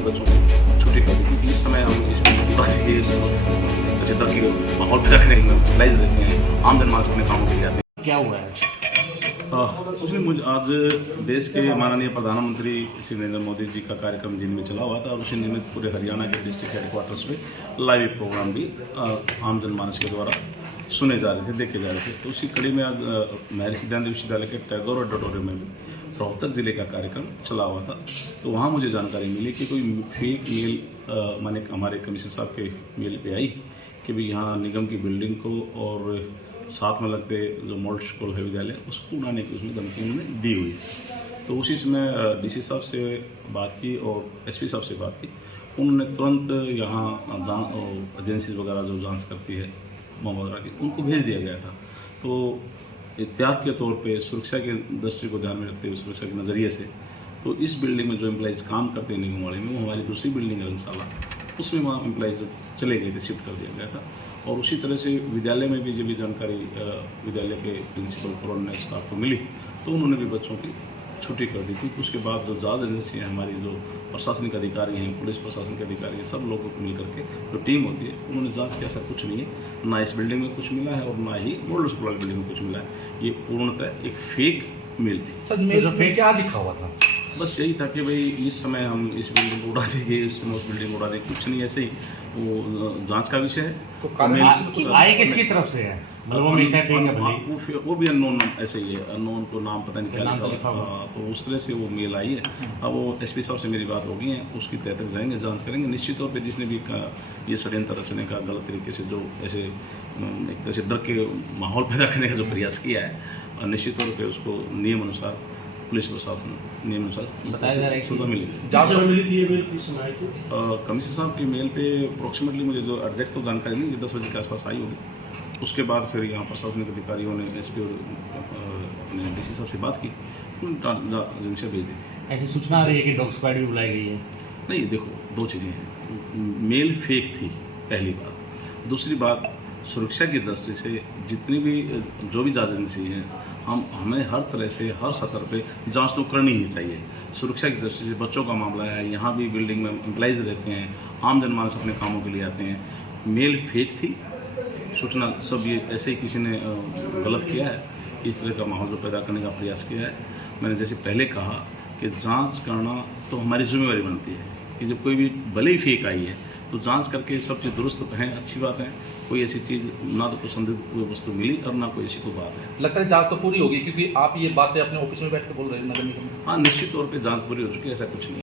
भी बच्चों को छुट्टी कर दी थी। इस समय हम इस डर के माहौल पैदा करने में लाइज रहते हैं, आम जनमानस अपने कामों के लिए आते हैं। क्या हुआ है? उसने मुझे आज देश के माननीय प्रधानमंत्री श्री नरेंद्र मोदी जी का कार्यक्रम जिनमें चला हुआ था और उसी निमित्त पूरे हरियाणा के डिस्ट्रिक्ट हेडक्वार्टर्स में लाइव प्रोग्राम भी आम जनमानस के द्वारा सुने जा रहे थे, देखे जा रहे थे। तो उसी कड़ी में आज महर्षि दयानंद विश्वविद्यालय के टैगोर ऑडिटोरियम में रोहतक जिले का कार्यक्रम चला हुआ था। तो वहाँ मुझे जानकारी मिली कि कोई फेक मेल माने हमारे कमिश्नर साहब के मेल पे आई कि भाई यहाँ निगम की बिल्डिंग को और साथ में लगते जो मॉडल स्कूल है विद्यालय उसको उड़ाने की उसमें धमकी उन्होंने दी हुई। तो उसी समय डीसी साहब से बात की और एसपी साहब से बात की। उन्होंने तुरंत यहाँ एजेंसी वगैरह जो जांच करती है मामला वगैरह की उनको भेज दिया गया था। तो एहतियात के तौर पे सुरक्षा के दृष्टि को ध्यान में रखते हुए सुरक्षा के नज़रिए से तो इस बिल्डिंग में जो एम्प्लॉइज़ काम करते हैं निगमवाड़ी में वो हमारी दूसरी बिल्डिंग है रंगशाला, उसमें वहाँ एम्प्लॉइज़ चले गए थे, शिफ्ट कर दिया गया था। और उसी तरह से विद्यालय में भी जब भी जानकारी विद्यालय के प्रिंसिपल कोऑर्डिनेटर स्टाफ को मिली तो उन्होंने भी बच्चों की छुट्टी कर दी थी। उसके बाद जो जांच एजेंसी हैं हमारी, जो प्रशासनिक अधिकारी हैं, पुलिस प्रशासन के अधिकारी हैं, सब लोगों को मिल करके जो टीम होती है उन्होंने जांच किया। ऐसा कुछ नहीं है, ना इस बिल्डिंग में कुछ मिला है और ना ही मॉडल स्कूल वाली बिल्डिंग में कुछ मिला है। ये पूर्णतः एक फेक मेल थी। सर मेल में क्या लिखा हुआ था? बस यही था कि भाई इस समय हम इस बिल्डिंग को उड़ा देंगे, इस समय उस बिल्डिंग को उड़ा देंगे, कुछ नहीं, ऐसे ही वो जांच का विषय है। तो आए किसकी तरफ से है? मतलब वो मिलता है वो भी अननोन ऐसे ही है, अननोन को नाम पता नहीं क्या लिखा हुआ। तो उस तरह से वो मेल आई है। अब वो एसपी साहब से मेरी बात हो गई है, उसकी तह तक जाएंगे, जांच करेंगे। निश्चित तौर पे जिसने भी ये षड्यंत्र रचने का गलत तरीके से जो ऐसे एक तरह से डर के माहौल पैदा करने का जो प्रयास किया है, निश्चित तौर पर उसको नियम अनुसार पुलिस प्रशासन नियम अनुसार बताया जा रहा है सजा मिली। कमिश्नर साहब की मेल पे अप्रोक्सीमेटली मुझे जो एग्जैक्ट तो जानकारी नहीं, 10 बजे के आसपास आई होगी। उसके बाद फिर यहाँ प्रशासनिक अधिकारियों ने एसपी और अपने डीसी साहब से बात की, एजेंसियाँ भेज दी थी। ऐसी सूचना आ रही है कि डॉग स्क्वाड भी बुलाई गई है। नहीं, देखो दो चीज़ें हैं, मेल फेक थी पहली बात। दूसरी बात, सुरक्षा की दृष्टि से जितनी भी जो भी जांच एजेंसी है हमें हर तरह से हर सतर पे जांच तो करनी ही चाहिए। सुरक्षा की दृष्टि से बच्चों का मामला है, यहाँ भी बिल्डिंग में एम्प्लॉइज रहते हैं, आम जनमानस अपने कामों के लिए आते हैं। मेल फेक थी, सूचना सब ये ऐसे ही किसी ने गलत किया है, इस तरह का माहौल जो पैदा करने का प्रयास किया है। मैंने जैसे पहले कहा कि जांच करना तो हमारी जिम्मेवारी बनती है कि जब कोई भी भले ही फेक आई है तो जांच करके सब चीज़ दुरुस्त है, अच्छी बात है। कोई ऐसी चीज़ ना तो कोई संदिग्ध कोई वस्तु मिली और ना कोई ऐसी कोई बात है। लगता है जांच तो पूरी होगी क्योंकि आप ये बातें अपने ऑफिस में बैठ कर बोल रहे हैं नगर निगम में। हाँ, निश्चित तौर पे जांच पूरी हो चुकी है, ऐसा कुछ नहीं।